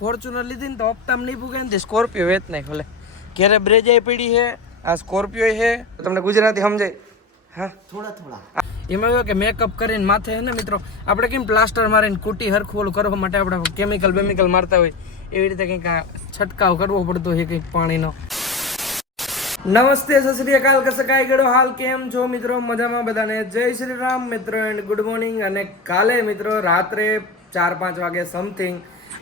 Fortuner લીધી ને તો હપ્તામાં નહીં પૂગે ને સ્કોર્પિયો વેચ નાખ ભલે ઘેરે બ્રેજાઈ પડી છે આ સ્કોર્પિયો છે તમને ગુજરાતી સમજાય હા થોડા એમાં એવું કે મેકઅપ કરીને માથે છે ને મિત્રો આપણે કેમ પ્લાસ્ટર મારીને કુટી હરખું ઓલું કરવા માટે આપણે કેમિકલ મારતા હોય એવી રીતે કંઈક છંટકાવ કરવો પડતો છે કંઈક પાણીનો નમસ્તે સત શ્રી અકાલ કસકાઈ ગયો હાલ કેમ છો મિત્રો મજામાં બધાને જય શ્રી રામ મિત્રો એન્ડ ગુડ મોર્નિંગ અને કાલે મિત્રો રાત્રે 4-5 वागे समथिंग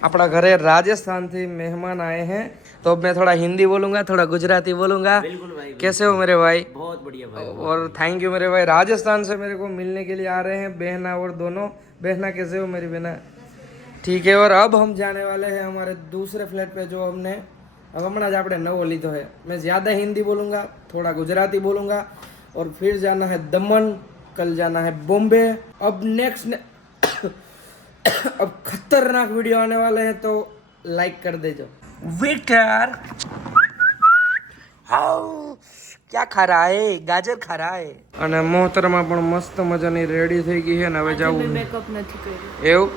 अपना घरे राजस्थान से मेहमान आए हैं तो मैं थोड़ा हिंदी बोलूंगा थोड़ा गुजराती बोलूंगा। बिल्कुल भाई कैसे हो मेरे भाई? बहुत बढ़िया भाई और थैंक यू मेरे भाई। राजस्थान से मेरे को मिलने के लिए आ रहे हैं बहना और दोनों। बहना कैसे हो मेरी बहना? ठीक है। और अब हम जाने वाले हैं हमारे दूसरे फ्लैट पे जो हमने अब हमने आपने नवो लीधो है। मैं ज़्यादा हिंदी बोलूँगा थोड़ा गुजराती बोलूँगा और फिर जाना है दमन, कल जाना है बॉम्बे। अब नेक्स्ट अब खतरनाक वीडियो आने वाले हैं तो लाइक कर देजो। वेटर हाउ क्या खा रहा है? गाजर खा रहा है। અને મોહતરમાં પણ મસ્ત મજાની રેડી થઈ ગઈ છે ને હવે જાવું મેકઅપ નથી કર્યો એવું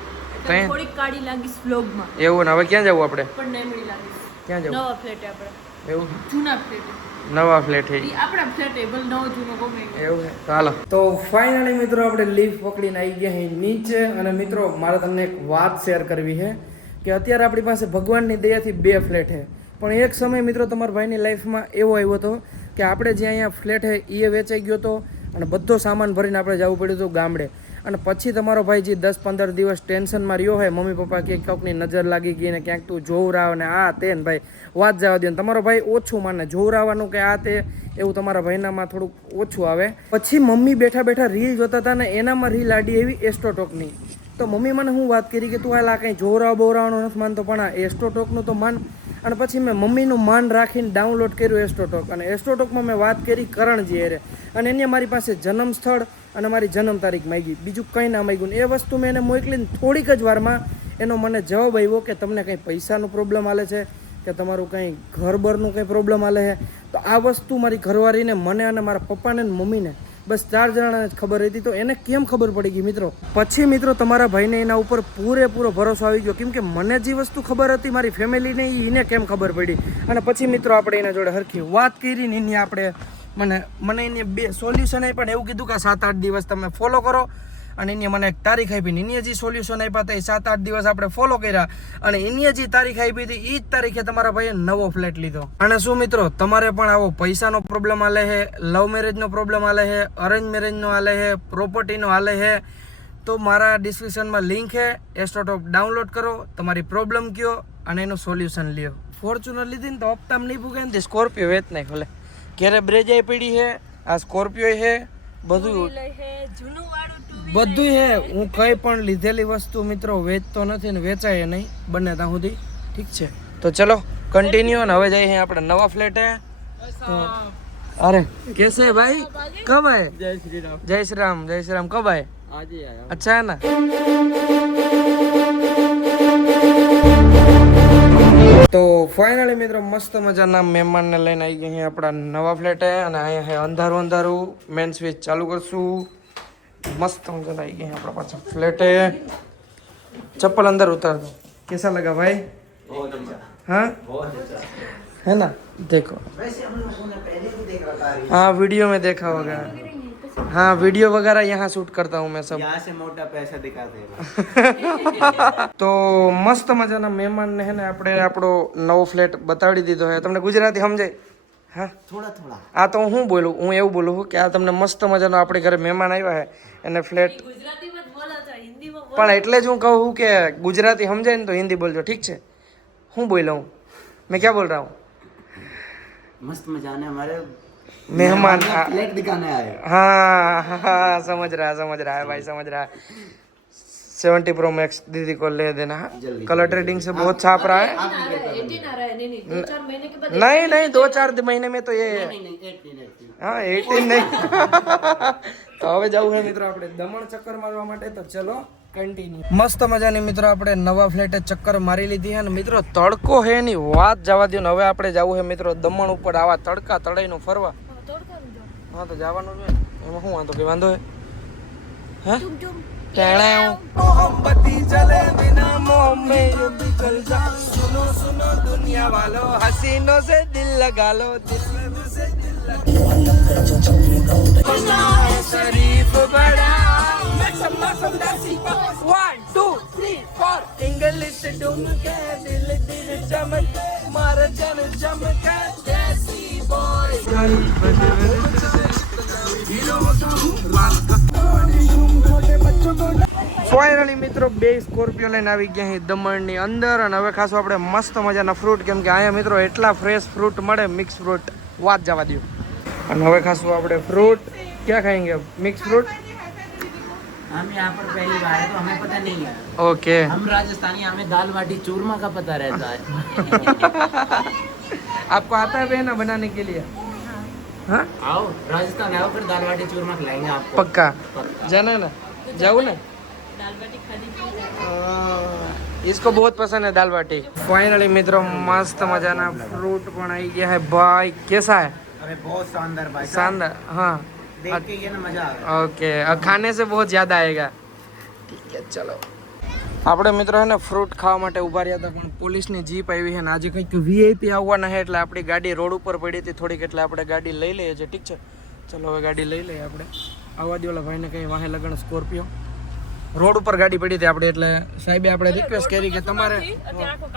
તઈ થોડી કાળી લાગી વ્લોગમાં એવું ને હવે ક્યાં જાવું આપણે પણ નહીં મળી લાગી ક્યાં જાવું નવા ફ્લેટ આપણે એવું જૂના ફ્લેટ નવા ફ્લેટ છે આપણા ફ્લેટ એબલ નવો જૂનો ગમે એવું છે ચાલો તો ફાઇનલી મિત્રો આપણે લિફ્ટ પકડીને આવી ગયા અહીં નીચે અને મિત્રો મારે તમને એક વાત શેર કરવી છે કે અત્યારે આપણી પાસે ભગવાનની દયાથી 2 ફ્લેટ છે પણ એક સમય મિત્રો તમારા ભાઈની લાઈફમાં એવો આવ્યો હતો કે આપણે જે અહીંયા ફ્લેટ છે એ વેચાઈ ગયો હતો અને બધો સામાન ભરીને આપણે જવું પડ્યું હતું ગામડે અને પછી તમારો ભાઈ જે 10-15 દિવસ ટેન્શનમાં રહ્યો હોય મમ્મી પપ્પા કે ક્યાંકની નજર લાગી ગઈ ને ક્યાંક તું જોવરાવ ને આ તે ને ભાઈ વાત જવા દો ને તમારો ભાઈ ઓછું માને જોવરાવાનું કે આ તે એવું તમારા ભાઈનામાં થોડુંક ઓછું આવે પછી મમ્મી બેઠા બેઠા રીલ જોતા હતા ને એનામાં રીલ આડી એવી એસ્ટ્રોટોકની તો મમ્મી મને હું વાત કરી કે તું હાલ આ કંઈ જોવરાવ બોવરાવાનું નથી માનતો પણ આ એસ્ટ્રોટોકનું તો માન અને પછી મેં મમ્મીનું માન રાખીને ડાઉનલોડ કર્યું એસ્ટ્રોટોક અને એસ્ટ્રોટોકમાં મેં વાત કરી કરણજી અરે અને એને મારી પાસે જન્મ સ્થળ અને મારી જન્મ તારીખ માંગી બીજું કંઈ ના માંગ્યું એ વસ્તુ મેં એને મોકલીને થોડીક જ વારમાં એનો મને જવાબ આવ્યો કે તમને કંઈ પૈસાનો પ્રોબ્લેમ આલે છે કે તમારું કંઈ ઘર બરનું કંઈ પ્રોબ્લેમ આલે છે તો આ વસ્તુ મારી ઘરવાળીને મને અને મારા પપ્પાને અને મમ્મીને બસ 4 જણાને જ ખબર હતી તો એને કેમ ખબર પડી ગઈ મિત્રો પછી મિત્રો તમારા ભાઈને એના ઉપર પૂરેપૂરો ભરોસો આવી ગયો કેમ કે મને જે વસ્તુ ખબર હતી મારી ફેમિલીને એને કેમ ખબર પડી અને પછી મિત્રો આપણે એના જોડે હરખી વાત કરી ને એની આપણે મને એને 2 સોલ્યુશન આપ્યા પણ એવું કીધું કે 7-8 દિવસ તમે ફોલો કરો અને એને મને એક તારીખ આપી ને એને જે સોલ્યુશન આપ્યા હતા એ 7-8 દિવસ આપણે ફોલો કર્યા અને એને જે તારીખ આપી હતી એ જ તારીખે તમારા ભાઈએ નવો ફ્લેટ લીધો અને શું મિત્રો તમારે પણ આવો પૈસાનો પ્રોબ્લેમ આલે છે લવ મેરેજનો પ્રોબ્લેમ આલે છે અરેન્જ મેરેજનો આલે છે પ્રોપર્ટીનો આલે છે તો મારા ડિસ્ક્રિપ્શનમાં લિંક છે એસ્ટ્રોટોક ડાઉનલોડ કરો તમારી પ્રોબ્લેમ કયો અને એનું સોલ્યુશન લ્યો ફોર્ચ્યુનર લીધી ને તો હપ્તામાં નહીં પૂગે ને સ્કોર્પિયો વેચ નાખ ભલે ઘેરે બ્રેજાઈ પડી છે આ સ્કોર્પિયો છે બધું હે હું કઈ પણ લીધેલી વસ્તુ મિત્રો વેચતો નથી ને વેચાય નહીં બંને ત્યાં સુધી ઠીક છે તો ચલો કન્ટિન્યુ ને હવે જઈએ આપણે નવા ફ્લેટે તો અરે कैसे भाई कब आए? जय श्री राम कब आए? आज ही आया। अच्छा है ना તો ફાઇનલી મિત્રો મસ્ત મજાના મહેમાનને લઈને આવી ગયા આપણા નવા ફ્લેટે અને અહીંયા અંધારું મેન સ્વિચ ચાલુ કરશું मस्त मजा आई गई अपना पास फ्लैट है चप्पल अंदर उतार दो कैसा लगा भाई बहुत अच्छा हाँ बहुत अच्छा है ना देखो वैसे हम लोगों ने पहले भी देख रखा है हाँ वीडियो में देखा होगा हाँ वीडियो वगैरह यहाँ शूट करता हूँ मैं सब यहाँ से मोटा पैसा दिखाते तो मस्त मजाना મહેમાન ને હે ને આપણે આપણો નવો ફ્લેટ બતાડી દીધો છે તમને ગુજરાતી સમજાય હા થોડા આ તો હું બોલું હું એવું બોલું છું કે આ તમને મસ્ત મજાનો આપણે ઘરે મહેમાન આવ્યા છે એને ફ્લેટ પણ એટલે જ હું કહું કે ગુજરાતી સમજાય ને તો હિન્દી બોલજો ઠીક છે હું બોલ્યો હું मैं क्या बोल रहा हूँ मस्त मजाने हमारे मेहमान फ्लैट दिखाने आए हाँ समझ रहा है भाई समझ रहा है 70 Pro Max दीदी को ले देना कलर ट्रेडिंग से बहुत छाप रहा है नहीं 2-4 महीने में तो ये हाँ 18 नहीं તો હવે જવું છે મિત્રો આપણે દમણ ચક્કર મારવા માટે તો ચલો કન્ટિન્યુ મસ્ત મજાની મિત્રો આપણે નવા ફ્લેટે ચક્કર મારી લીધી છે ને મિત્રો તડકો હે ની વાત જવા દો ને હવે આપણે જવું છે મિત્રો દમણ ઉપર આવા તડકા તળાઈનું ફરવા હા તો જવાનું છે એમાં શું વાંધો કે વાંધો હે મોહબ્બતી જલે બિના મોહ में निकल जा सुनो सुनो दुनिया वालों हसीनों से दिल लगा लो दिल से दिल लगा शरीफ बड़ा 1 2 3 4 इंग्लिश डुमके दिल दिल चमके मार जन चमके देसी बॉय ફાઇનલી મિત્રો બે સ્કોર્પિયો લઈને આવી ગયા અહીં દમણની અંદર અને હવે ખાસ આપણે મસ્ત મજાના ફ્રૂટ કેમ કે અહીંયા મિત્રો એટલા ફ્રેશ ફ્રૂટ મળે મિક્સ ફ્રૂટ વાત જવા દો અને હવે ખાસ આપણે ફ્રૂટ ક્યાં ખાएंगे મિક્સ ફ્रूट हम यहाँ पर पहली बार है तो हमें पता नहीं है ओके हम राजस्थानी हमें दाल बाटी चूरमा का पता रहता है आपको आता है बहना बनाने के लिए हाँ आओ राजस्थान आओ फिर दाल बाटी चूरमा खिलाएंगे आपको पक्का जाना ना जाओ ना इसको बहुत पसंद है दाल बाटी फाइनली मित्रों मस्त मजाना फ्रूट પણ આવી ગયા है भाई कैसा है अरे बहुत शानदार भाई शानदार हाँ देख के ये ना मजा आ गया ओके खाने से बहुत ज्यादा आएगा ठीक है चलो આપણે મિત્રો હે ને ફ્રૂટ ખાવા માટે ઊભા રહ્યા હતા પણ પોલીસની જીપ આવી છે ને આજે કંઈક વીઆઈપી આવવાના છે એટલે આપણી ગાડી રોડ ઉપર પડી હતી થોડીક એટલે આપણે ગાડી લઈ લઈએ છીએ ઠીક છે ચલો હવે ગાડી લઈ લઈએ આપણે આવવા દે ઓલા ભાઈને કંઈ વાહે લગણ સ્કોર્પિયો રોડ ઉપર ગાડી પડી હતી આપણે એટલે સાહેબે આપણે રિક્વેસ્ટ કરી કે તમારે અત્યારે આખો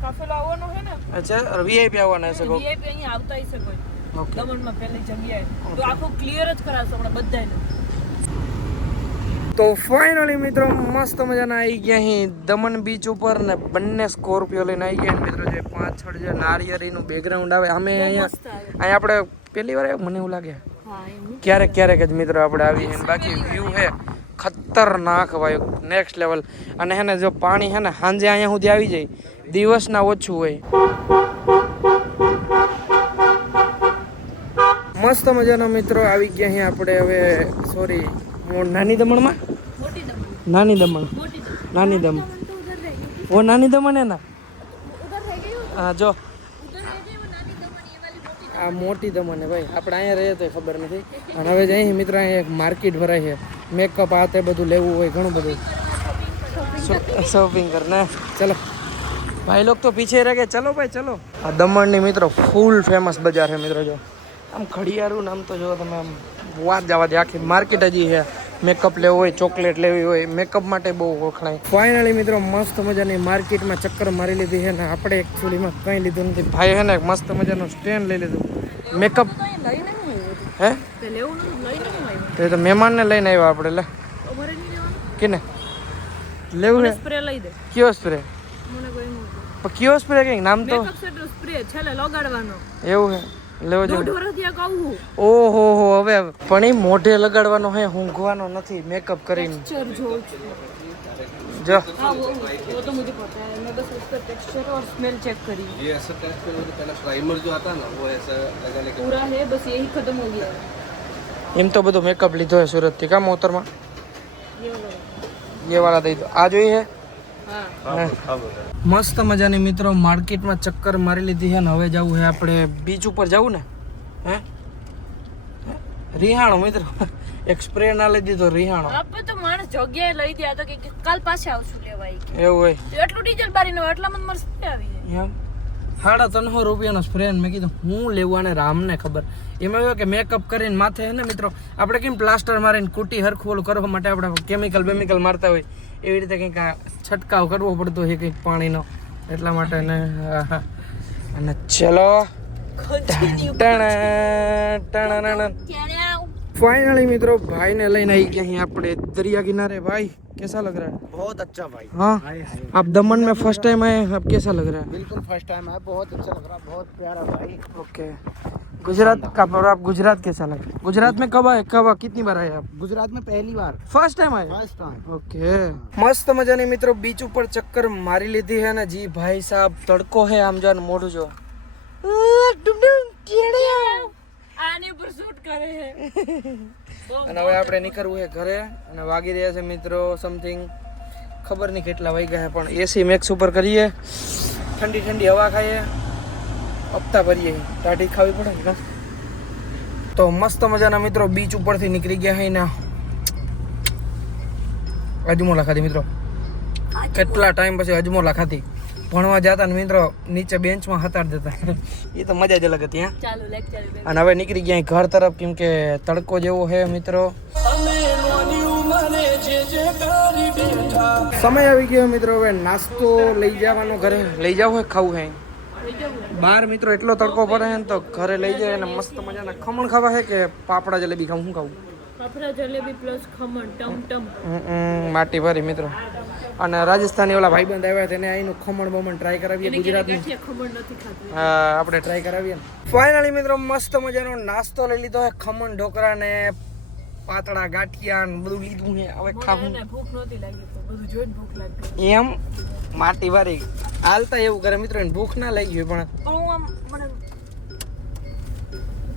કાફેલો આવવાનો છે ને અચ્છા વીઆઈપી આવવાના છે વીઆઈપી અહીંયા આવતા હશે કોઈ ઓકે દમણમાં પહેલી જગ્યાએ તો આખું ક્લિયર જ કરાવશો આપણે બધાને તો ફાઇનલી મિત્રો મસ્ત મજાના આવી ગયા અહીં દમણ બીચ ઉપર ને બંને સ્કોર્પિયો લઈને આવી ગયા મિત્રો જે પાછળ જે નારિયેળીનું બેકગ્રાઉન્ડ આવે અમે અહીંયા આપણે પહેલી વાર મને એવું લાગે ક્યારેક ક્યારેક જ મિત્રો આપણે આવીએ બાકી વ્યૂ છે ખતરનાક ભાઈ નેક્સ્ટ લેવલ અને હે ને જો પાણી હે ને સાંજે અહીંયા સુધી આવી જાય દિવસના ઓછું હોય મસ્ત મજાના મિત્રો આવી ગયા અહીં આપણે હવે સોરી નાની દમણમાં નાની દમણ નાની દમણ ઓ નાની દમણ હે ના હા જો આ મોટી દમણ હે ભાઈ આપણે અહીંયા રહીએ તો ખબર નથી અને હવે જઈએ મિત્ર અહીંયા એક માર્કેટ ભરાય છે મેકઅપ આ તે બધું લેવું હોય ઘણું બધું શોપિંગ કરને ચલો ભાઈ લોગ તો પીછે રહે ચલો ભાઈ ચલો આ દમણની મિત્રો ફૂલ ફેમસ બજાર છે મિત્રો જો આમ ઘડિયાળું નામ તો જો તમે આમ વાત જવા દે આખી માર્કેટ હજી છે મેકઅપ લેવો હોય ચોકલેટ લેવી હોય મેકઅપ માટે બહુ વખણાય ફાઇનલી મિત્રો મસ્ત મજાની માર્કેટમાં ચક્કર મારી લીધી છે ને આપણે એકચ્યુઅલીમાં કંઈ લીધું નથી ભાઈ છે ને મસ્ત મજાનું સ્ટેન્ડ લઈ લીધું મેકઅપ હે તો એ તો મહેમાનને લઈને આવ્યા આપણે લે કેને લેવું ને સ્પ્રે લઈ દે કયો સ્પ્રે મને કોઈ પણ કયો સ્પ્રે કંઈક નામ તો મેકઅપ સેટ સ્પ્રે છેલ્લે લગાડવાનો એવું છે લેવો જો દોઢ વર્ષથી કહું ઓહો હો હવે પણ એ મોઢે લગાડવાનો હે ઊંઘવાનો નથી મેકઅપ કરીને टेक्सचर जो જો हाँ वो तो मुझे पता है मैं बस उसका टेक्सचर और स्मेल चेक करी ये ऐसा टेस्ट करने से पहले प्राइमर जो आता है ना वो ऐसा लगाने के पूरा है बस यही खत्म हो गया है એમ તો બધો મેકઅપ લીધો હે સુરતથી કા મોતરમાં ये वाला એ વાળા દઈ દો આ જોઈ હે हाँ મસ્ત મજાની મિત્રો માર્કેટમાં ચક્કર મારી લીધી છે ને હવે જવું છે આપણે બીચ ઉપર જવું ને હે રિહાણો મિત્રો એક સ્પ્રે ના લઈ દીધો રિહાણો આપણે તો માણસ જગ્યાએ લઈ દે તો કે કાલ પાછા આવશું લેવા એવું હોય એટલું ડીઝલ બારી નો એટલામાં મારે સ્પ્રે આવી જાય એમ 350 રૂપિયાનો સ્પ્રે મેં કીધું હું લેવું અને રામને ખબર એમાં એવું કે મેકઅપ કરીને માથે હે ને મિત્રો આપણે કેમ પ્લાસ્ટર મારીને કુટી હરખું ઓલું કરવા માટે આપણે કેમિકલ મારતા હોય એવી રીતે કંઈક છંટકાવ કરવો પડતો હોય કંઈક પાણીનો એટલા માટે ને અને ચલો फाइनली मित्रों भाई ने लेने आई क्या यहाँ पे दरिया किनारे भाई कैसा लग रहा है बहुत अच्छा भाई हाँ आप दमन में फर्स्ट टाइम आए अब कैसा लग रहा है बिल्कुल फर्स्ट टाइम है बहुत अच्छा लग रहा है बहुत प्यारा भाई ओके गुजरात का पर आप गुजरात कैसा लग रहा है गुजरात में कब आए कब कितनी बार आए आप गुजरात में पहली बार फर्स्ट टाइम आए फर्स्ट टाइम ओके मस्त मजानी मित्रों बीच ऊपर चक्कर मारी लीधी है ना जी भाई साहब तड़को है आम जान मोड़ू जो આની ઉપર શૂટ કરે છે અને હવે આપણે નીકળવું છે ઘરે અને વાગી રહ્યા છે મિત્રો સમથિંગ ખબર નહીં કેટલા વાગ્યા છે પણ એસી મેક્સ ઉપર કરીએ ઠંડી ઠંડી હવા ખાઈએ હપ્તા ભરીએ ટાઢી ખાવી પડે ને તો મસ્ત મજાના મિત્રો બીચ ઉપરથી નીકળી ગયા છે ને અજમોલા ખાધી મિત્રો કેટલા ટાઈમ પછી અજમોલા ખાધી ભણવા જતા ને મિત્રો નીચે બેન્ચમાં હતાડ દેતા એ તો મજા જ અલગ હતી હા ચાલુ લેક્ચર અને હવે નીકળી ગયા ઘર તરફ કેમ કે તડકો જેવો છે મિત્રો સમય આવી ગયો મિત્રો હવે નાસ્તો લઈ જવાનો ઘરે લઈ જાવ હોય ખાવું હે બાર મિત્રો એટલો તડકો પડે છે ને તો ઘરે લઈ જાય અને મસ્ત મજાના ખમણ ખાવા છે કે પાપડા જલેબી ખાવું શું ખાવું પાપડા જલેબી પ્લસ ખમણ ટમ માટી ભરી મિત્રો અને રાજસ્થાની ઓલા ભાઈબંધ આવ્યા તેને અહીંનું ખમણ બમણ ટ્રાય કરાવીએ ગુજરાતનું ખમણ નથી ખાતું હા આપણે ટ્રાય કરાવીએ ને ફાઇનલી મિત્રો મસ્ત મજાનો નાસ્તો લઈ લીધો છે ખમણ ઢોકળા ને પાતળા ગાંઠિયા ને બધું લીધું છે હવે ખાવું ભૂખ નહોતી લાગી તો બધું જોઈને ભૂખ લાગી એમ માટી વારી હાલતા એવું કરે મિત્રો એને ભૂખ ના લાગી હોય પણ હું આમ મને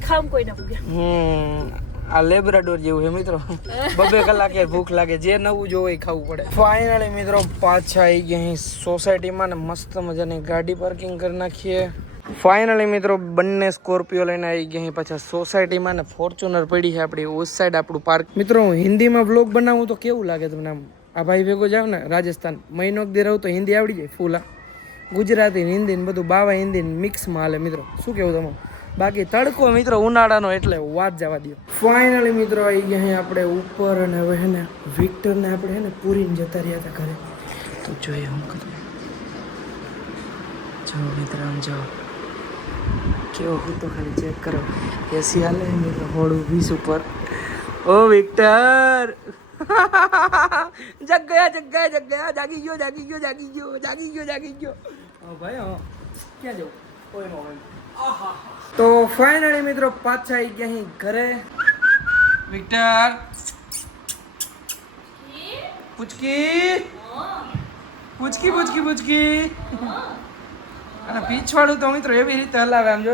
ખામ કોઈ ના ભૂખ્યા આ લેબ્રાડોર જેવું છે મિત્રો બબે કલાકે ભૂખ લાગે જે નવું જોવે એ ખાવું પડે ફાઇનલી મિત્રો પાછા આવી ગયા અહીં સોસાયટીમાં ને મસ્ત મજાની ગાડી પાર્કિંગ કરી નાખીએ ફાઇનલી મિત્રો બંને સ્કોર્પિયો લઈને આવી ગયા અહીં પાછા સોસાયટીમાં ને ફોર્ચ્યુનર પડી છે આપણી ઉસ સાઈડ આપણું પાર્ક મિત્રો હું હિન્દીમાં વ્લોગ બનાવું તો કેવું લાગે તમને આમ આ ભાઈ ભેગો જાવ ને રાજસ્થાન મહિનો દી રહું તો હિન્દી આવડી જાય ફૂલ ગુજરાતી હિન્દી ને બધું બાવા હિન્દી મિક્સમાં હાલે મિત્રો શું કેવું તમે બાકી તડકો મિત્રો ઉનાળાનો એટલે વાત જવા દો ફાઇનલી મિત્રો આવી ગયા અહીં આપણે ઉપર અને હવે હે ને વિક્ટરને આપણે હે ને પૂરીને જતા રહ્યા હતા ઘરે તો જોઈએ હું કરું જો મિત્રો આમ જો કેવો હું તો ખાલી ચેક કરો એસી હાલે મિત્રો હોળું 20 ઉપર ઓ વિક્ટર જગ ગયા જાગી ગયો ભાઈ હા ક્યાં જવું કોઈ નો તો ફાઇનલી મિત્રો પાછા આવી ગયા અહીં ઘરે વિક્ટર પૂચકી અને પીછવાડું તો મિત્રો એવી રીતે હલાવે આમ જો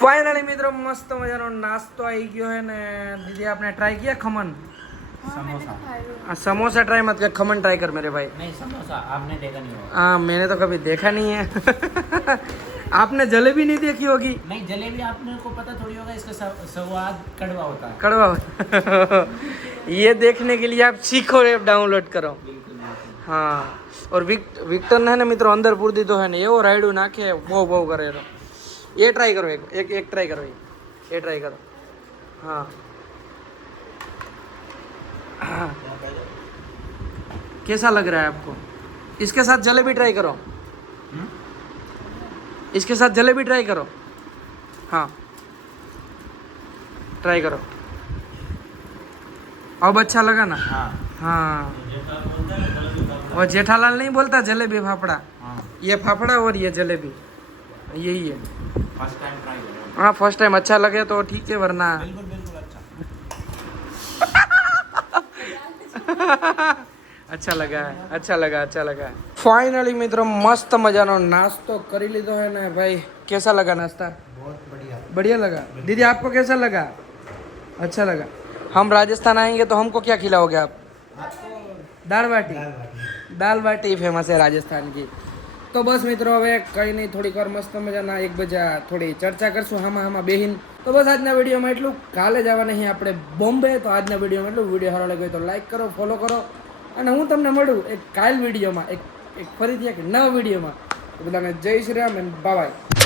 ફાઇનલી મિત્રો મસ્ત મજાનો નાસ્તો આવી ગયો है ને દીદી आपने ट्राई किया खमन समोसा समोसा ट्राई मत कर खमन ट्राई कर मेरे भाई नहीं समोसा आपने देखा नहीं होगा हाँ मैंने तो कभी देखा नहीं है आपने जलेबी नहीं देखी होगी नहीं जलेबी आपने को पता थोड़ी होगा इसका स्वाद कड़वा होता है कड़वा ये देखने के लिए आप सीखो ऐप डाउनलोड करो हाँ और विक्टर ने मित्रों अंदर पूर दी तो है ने एवो रायडू नाखे बहू करे तो ये ट्राई करो एक ट्राई करो ये ट्राई करो हाँ हाँ कैसा लग रहा है आपको इसके साथ जलेबी ट्राई करो इसके साथ जलेबी ट्राई करो हाँ ट्राई करो अब अच्छा लगा ना हाँ हाँ और जेठालाल नहीं बोलता जलेबी फाफड़ा हाँ ये फाफड़ा और ये जलेबी यही है फर्स्ट टाइम ट्राई करो हाँ फर्स्ट टाइम अच्छा लगे तो ठीक है वरना बिल्कुल बिल्कुल अच्छा अच्छा लगा फाइनली मित्रों मस्त मजानो नाश्तो कर लीधो है ना भाई कैसा लगा नाश्ता बहुत बढ़िया लगा दीदी आपको कैसा लगा अच्छा लगा हम राजस्थान आएंगे तो हमको क्या खिलाओगे आप दाल बाटी फेमस है राजस्थान की तो बस मित्रों હવે કઈ નહીં થોડીક વાર મસ્ત મજાના એક બજા થોડી ચર્ચા કરશું હામાં બેહીન તો બસ આજના વિડીયોમાં એટલું કાલે જવાના અહીં આપણે બોમ્બે તો આજના વિડીયોમાં એટલું વિડીયો સારો લાગ્યો તો લાઈક કરો ફોલો કરો અને હું તમને મળું એક કાલ વિડીયોમાં એક ફરીથી એક નવા વિડીયોમાં તો બધાને જય શ્રી રામ એન્ડ બાય